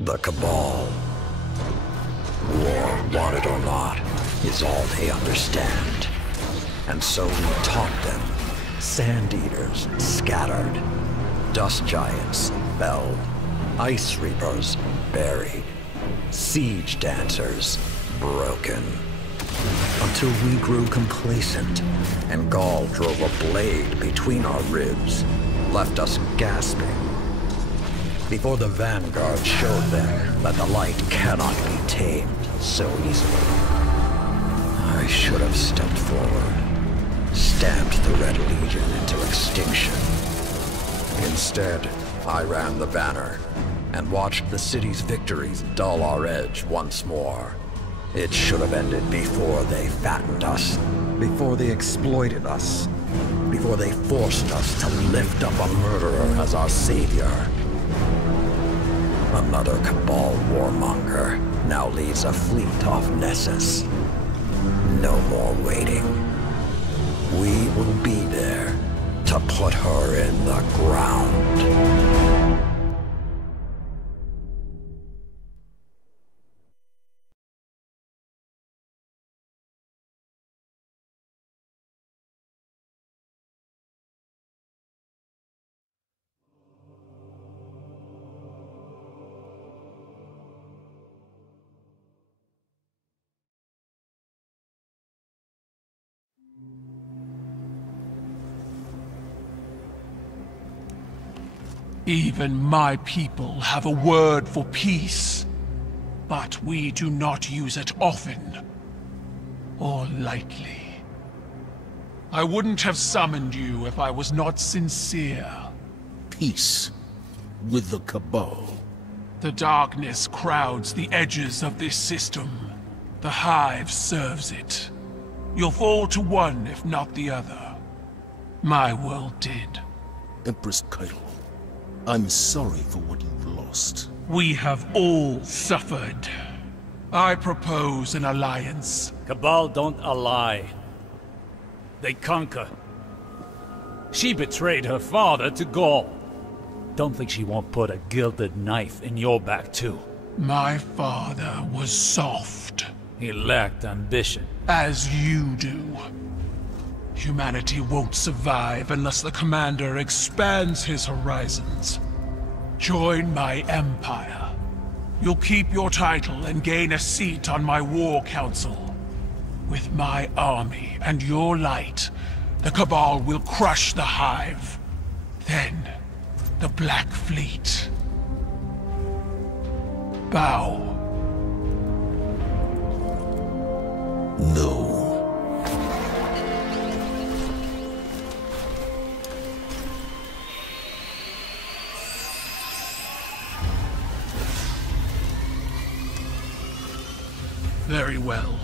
The Cabal. War, want it or not, is all they understand. And so we taught them. Sand Eaters scattered. Dust Giants felled. Ice Reapers buried. Siege Dancers broken. Until we grew complacent, and Gaul drove a blade between our ribs, left us gasping. Before the Vanguard showed them that the light cannot be tamed so easily. I should have stepped forward, stamped the Red Legion into extinction. Instead, I ran the banner, and watched the city's victories dull our edge once more. It should have ended before they fattened us, before they exploited us, before they forced us to lift up a murderer as our savior. Another Cabal warmonger now leads a fleet off Nessus. No more waiting. We will be there to put her in the ground. Even my people have a word for peace, but we do not use it often or lightly. I wouldn't have summoned you if I was not sincere. Peace with the Cabal. The darkness crowds the edges of this system. The Hive serves it. You'll fall to one, if not the other. My world did. Empress Keitel, I'm sorry for what you've lost. We have all suffered. I propose an alliance. Cabal don't ally. They conquer. She betrayed her father to Gaul. Don't think she won't put a gilded knife in your back too. My father was soft. He lacked ambition. As you do. Humanity won't survive unless the Commander expands his horizons. Join my empire. You'll keep your title and gain a seat on my war council. With my army and your light, the Cabal will crush the Hive. Then, the Black Fleet. Bow. No. Very well.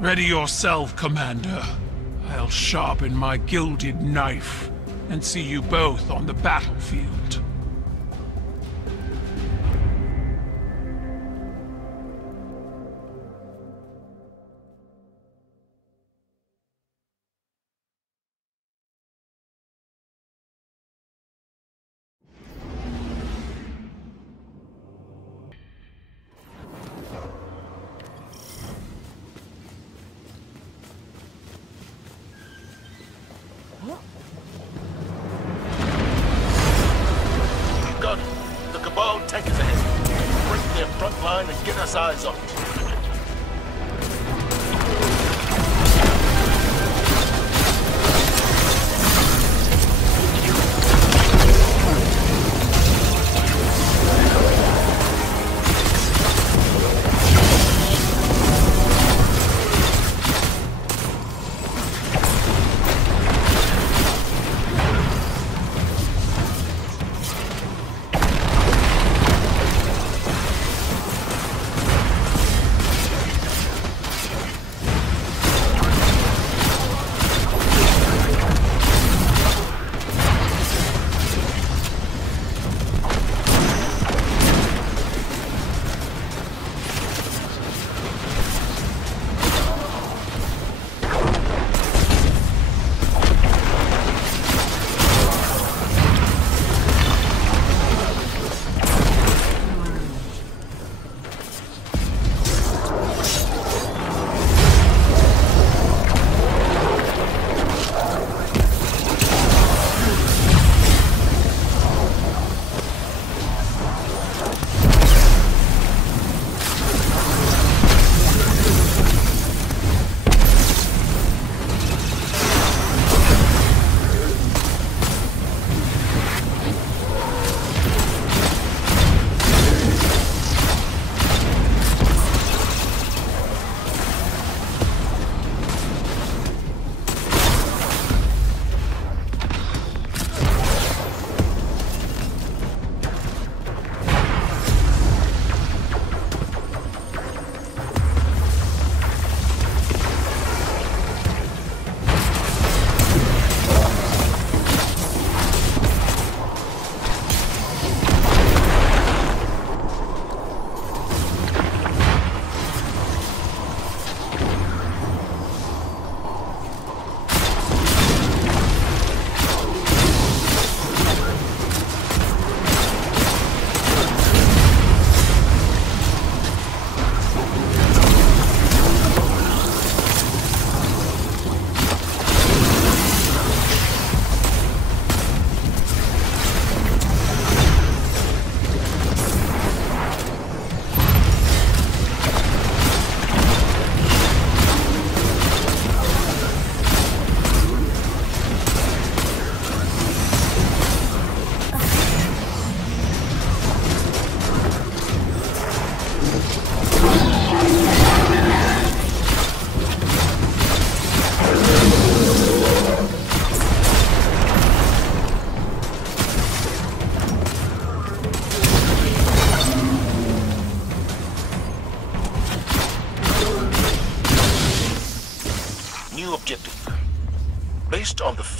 Ready yourself, Commander. I'll sharpen my gilded knife and see you both on the battlefield. Tankers ahead. Break their front line and get us eyes on it.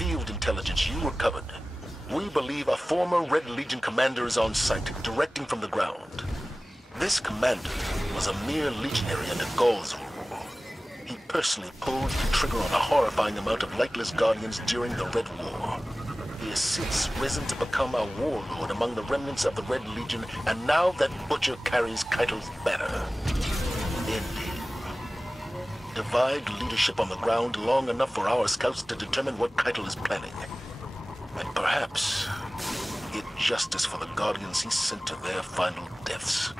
field intelligence you recovered, we believe a former Red Legion commander is on site, directing from the ground. This commander was a mere legionary under Gaul's rule. He personally pulled the trigger on a horrifying amount of lightless Guardians during the Red War. He has since risen to become a warlord among the remnants of the Red Legion, and now that butcher carries Keitel's banner. End him. Divide leadership on the ground long enough for our scouts to determine what Keitel is planning. And perhaps get justice for the Guardians he sent to their final deaths.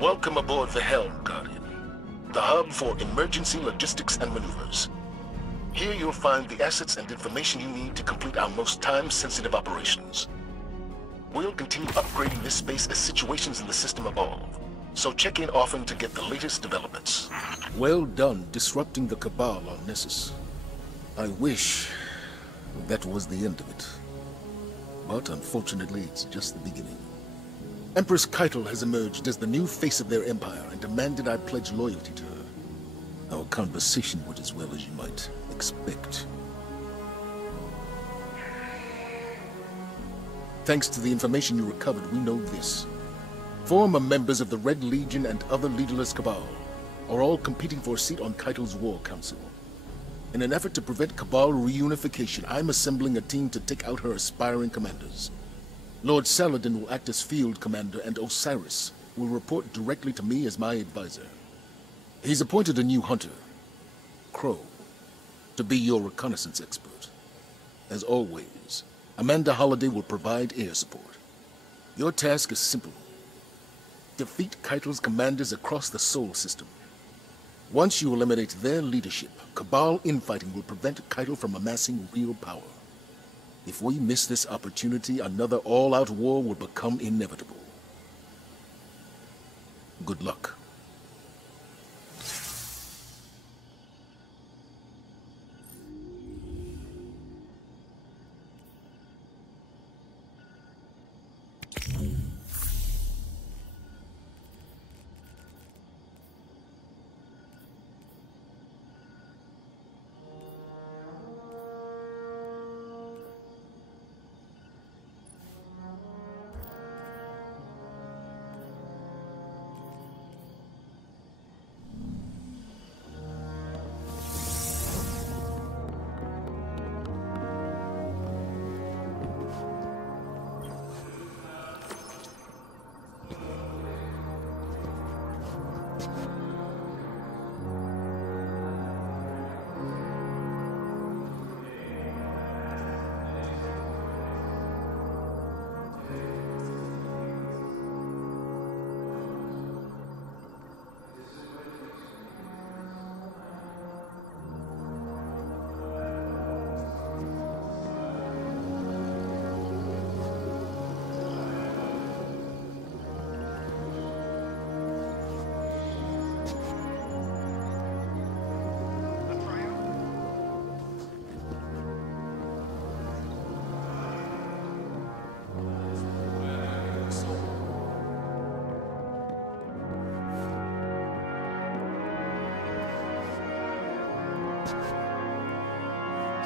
Welcome aboard the Helm, Guardian, the hub for emergency logistics and maneuvers. Here you'll find the assets and information you need to complete our most time-sensitive operations. We'll continue upgrading this space as situations in the system evolve, so check in often to get the latest developments. Well done disrupting the Cabal on Nessus. I wish that was the end of it. But unfortunately, it's just the beginning. Empress Keitel has emerged as the new face of their empire and demanded I pledge loyalty to her. Our conversation went as well as you might expect. Thanks to the information you recovered, we know this. Former members of the Red Legion and other leaderless Cabal are all competing for a seat on Keitel's War Council. In an effort to prevent Cabal reunification, I'm assembling a team to take out her aspiring commanders. Lord Saladin will act as field commander, and Osiris will report directly to me as my advisor. He's appointed a new hunter, Crow, to be your reconnaissance expert. As always, Amanda Holliday will provide air support. Your task is simple. Defeat Keitel's commanders across the Sol system. Once you eliminate their leadership, Cabal infighting will prevent Keitel from amassing real power. If we miss this opportunity, another all-out war will become inevitable. Good luck.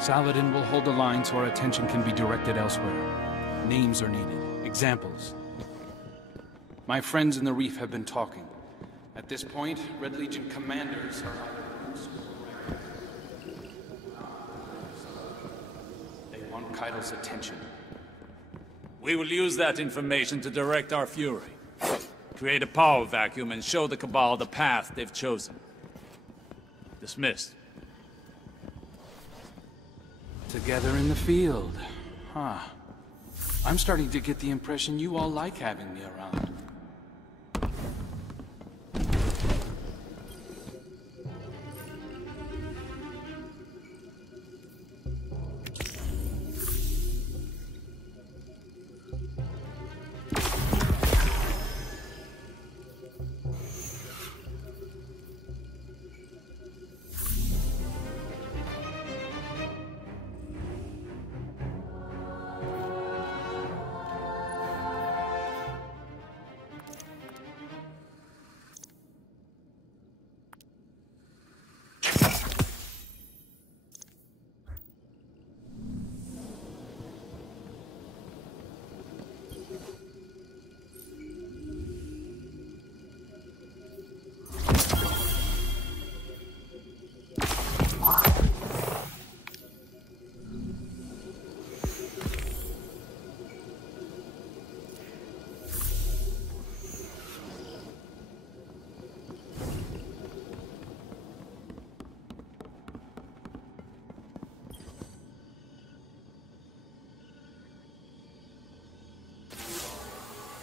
Saladin will hold the line so our attention can be directed elsewhere. Names are needed. Examples. My friends in the Reef have been talking. At this point, Red Legion commanders are They want Keitel's attention. We will use that information to direct our fury. Create a power vacuum and show the Cabal the path they've chosen. Dismissed. Together in the field. Huh. I'm starting to get the impression you all like having me around.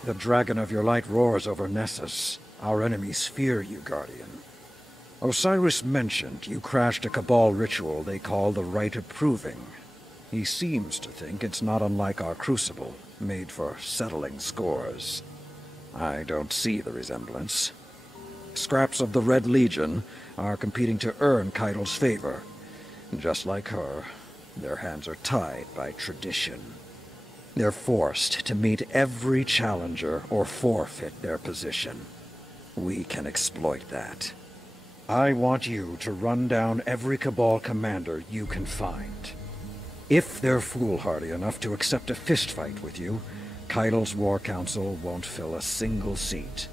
The dragon of your light roars over Nessus. Our enemies fear you, Guardian. Osiris mentioned you crashed a Cabal ritual they call the Rite of Proving. He seems to think it's not unlike our Crucible, made for settling scores. I don't see the resemblance. Scraps of the Red Legion are competing to earn Keitel's favor. Just like her, their hands are tied by tradition. They're forced to meet every challenger or forfeit their position. We can exploit that. I want you to run down every Cabal commander you can find. If they're foolhardy enough to accept a fistfight with you, Keitel's War Council won't fill a single seat.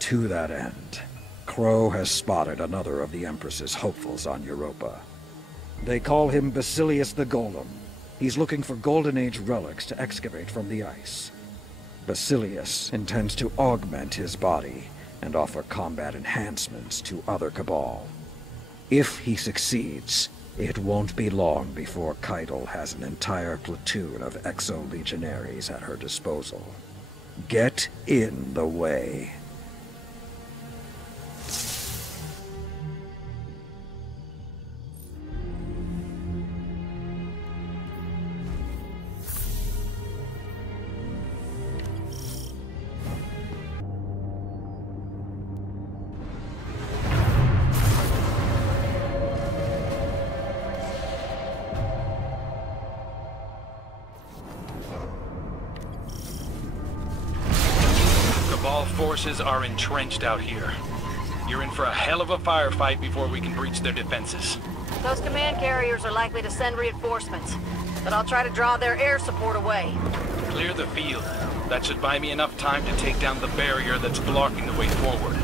To that end, Crow has spotted another of the Empress's hopefuls on Europa. They call him Basilius the Golem. He's looking for Golden Age relics to excavate from the ice. Basilius intends to augment his body and offer combat enhancements to other Cabal. If he succeeds, it won't be long before Keitel has an entire platoon of exo-legionaries at her disposal. Get in the way. Forces are entrenched out here. You're in for a hell of a firefight before we can breach their defenses. Those command carriers are likely to send reinforcements, but I'll try to draw their air support away. Clear the field. That should buy me enough time to take down the barrier that's blocking the way forward.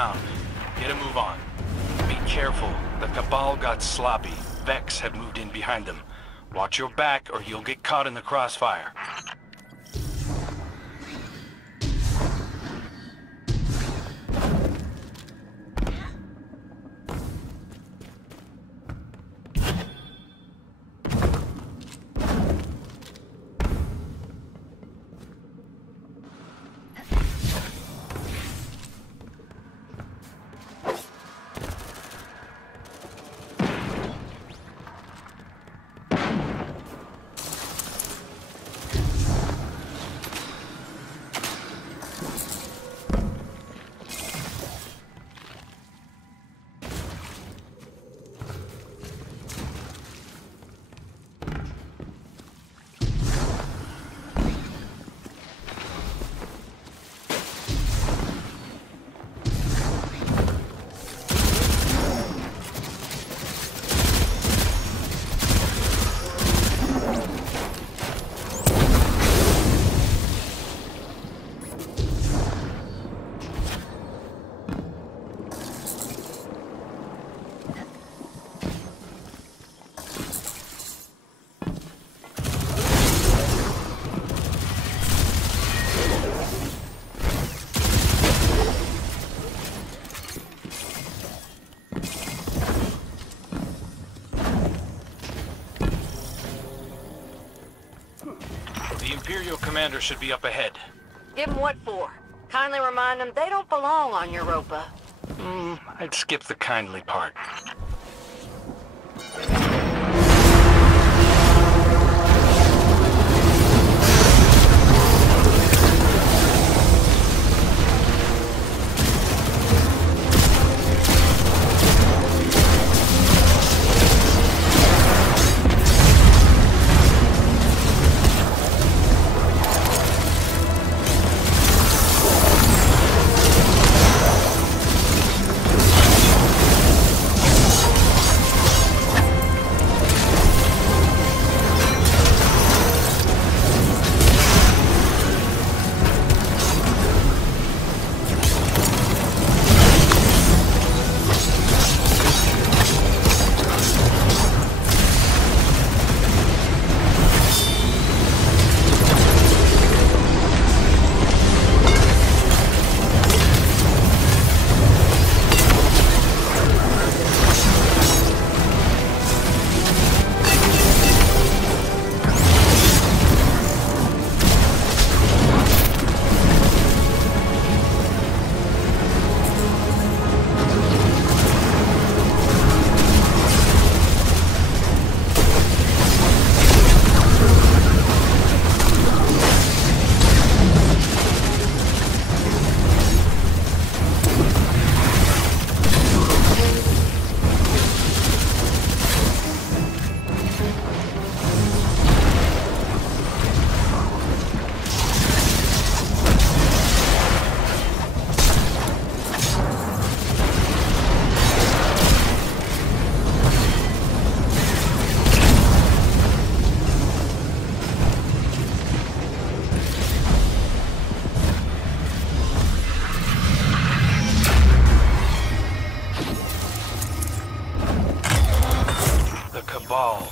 down. Get a move on. Be careful. The Cabal got sloppy. Vex have moved in behind them. Watch your back or you'll get caught in the crossfire. The Imperial commander should be up ahead. Give them what for? Kindly remind them they don't belong on Europa. I'd skip the kindly part.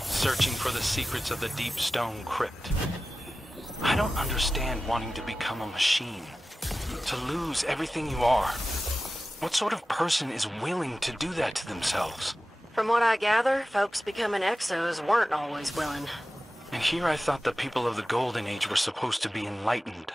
Searching for the secrets of the Deep Stone Crypt. I don't understand wanting to become a machine. To lose everything you are. What sort of person is willing to do that to themselves? From what I gather, folks becoming exos weren't always willing. And here I thought the people of the Golden Age were supposed to be enlightened.